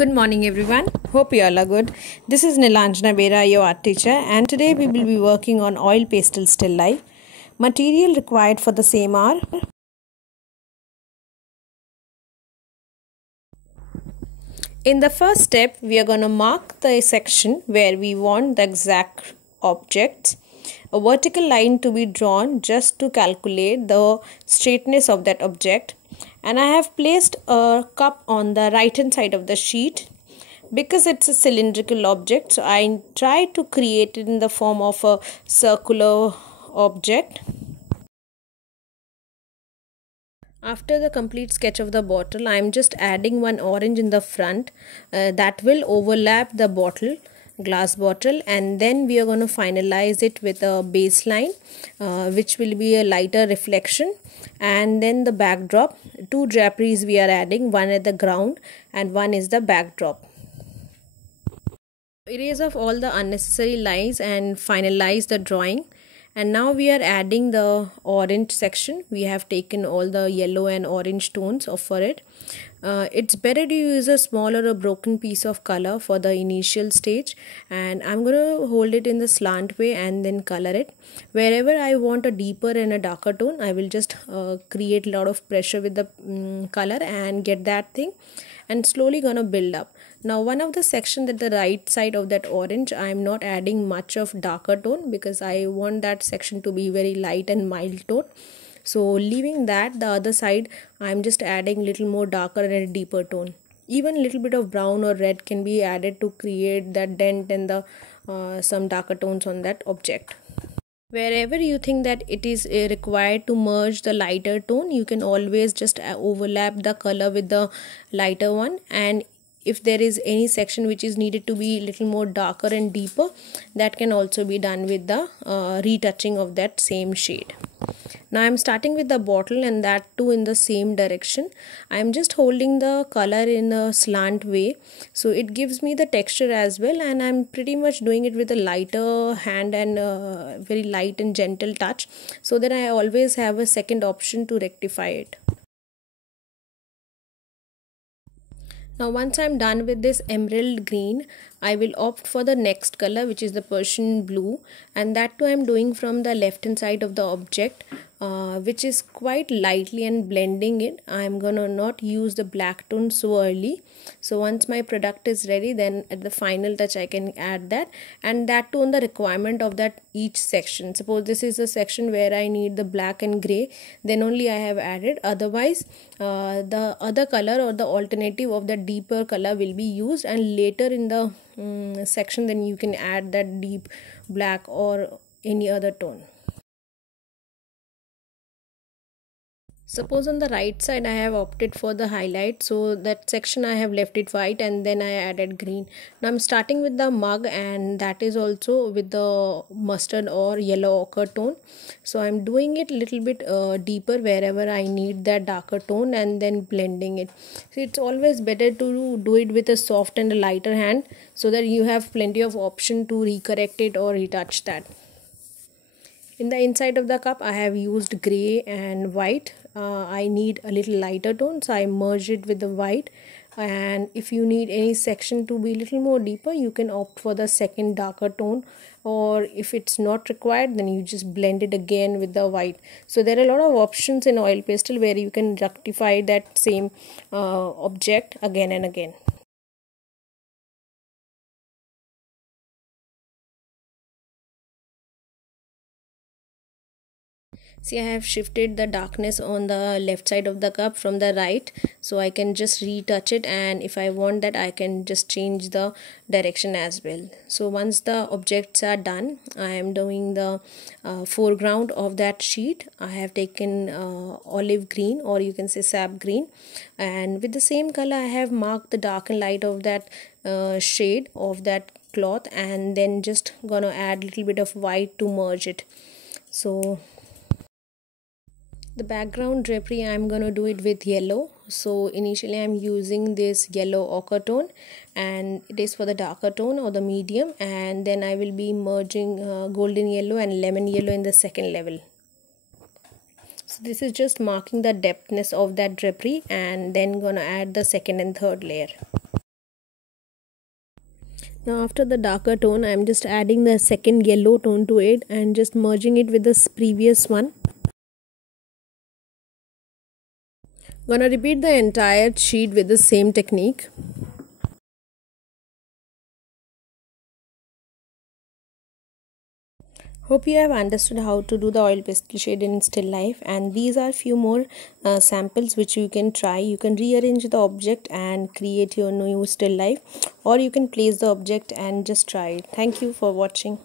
Good morning, everyone. Hope you all are good. This is Nilanjana Bera, your art teacher, and today we will be working on oil pastel still life. Material required for the same are: in the first step, we are going to mark the section where we want the exact objects. A vertical line to be drawn just to calculate the straightness of that object. And I have placed a cup on the right hand side of the sheet. Because it's a cylindrical object, so I try to create it in the form of a circular object. After the complete sketch of the bottle, I am just adding one orange in the front that will overlap the bottle, glass bottle, and then we are going to finalize it with a baseline which will be a lighter reflection, and then the backdrop. Two draperies we are adding, one at the ground and one is the backdrop. Erase off all the unnecessary lines and finalize the drawing. And now we are adding the orange section. We have taken all the yellow and orange tones for it. It's better to use a small or a broken piece of color for the initial stage, and I'm going to hold it in the slant way and then color it. Wherever I want a deeper and a darker tone, I will just create a lot of pressure with the color and get that thing, and slowly gonna build up. Now one of the section at the right side of that orange, I am not adding much of darker tone because I want that section to be very light and mild tone. So leaving that, the other side I am just adding little more darker and a deeper tone. Even little bit of brown or red can be added to create that dent and the some darker tones on that object. Wherever you think that it is required to merge the lighter tone, you can always just overlap the color with the lighter one, and if there is any section which is needed to be a little more darker and deeper, that can also be done with the retouching of that same shade. Now I am starting with the bottle, and that too in the same direction. I am just holding the color in a slant way, so it gives me the texture as well, and I am pretty much doing it with a lighter hand and very light and gentle touch, so that I always have a second option to rectify it. Now once I am done with this emerald green, I will opt for the next color, which is the Persian blue, and that too I am doing from the left hand side of the object, which is quite lightly and blending it. I am gonna not use the black tone so early. So once my product is ready, then at the final touch I can add that, and that too on the requirement of that each section. Suppose this is a section where I need the black and grey, then only I have added. Otherwise the other color or the alternative of the deeper color will be used, and later in the section then you can add that deep black or any other tone. Suppose on the right side I have opted for the highlight, so that section I have left it white and then I added green. Now I'm starting with the mug, and that is also with the mustard or yellow ochre tone. So I'm doing it a little bit deeper wherever I need that darker tone, and then blending it. So it's always better to do it with a soft and a lighter hand, so that you have plenty of option to recorrect it or retouch that. In the inside of the cup I have used grey and white. I need a little lighter tone, so I merged it with the white. And if you need any section to be a little more deeper, you can opt for the second darker tone, or if it's not required, then you just blend it again with the white. So there are a lot of options in oil pastel where you can rectify that same object again and again. See, I have shifted the darkness on the left side of the cup from the right, so I can just retouch it, and if I want that I can just change the direction as well. So once the objects are done, I am doing the foreground of that sheet. I have taken olive green, or you can say sap green, and with the same color I have marked the dark and light of that shade of that cloth, and then just gonna add little bit of white to merge it. So the background drapery I'm going to do it with yellow. So initially I'm using this yellow ochre tone, and it is for the darker tone or the medium, and then I will be merging golden yellow and lemon yellow in the second level. So this is just marking the depthness of that drapery, and then gonna add the second and third layer. Now after the darker tone, I'm just adding the second yellow tone to it and just merging it with this previous one. Gonna repeat the entire sheet with the same technique. Hope you have understood how to do the oil pastel shade in still life, and these are few more samples which you can try. You can rearrange the object and create your new still life, or you can place the object and just try it. Thank you for watching.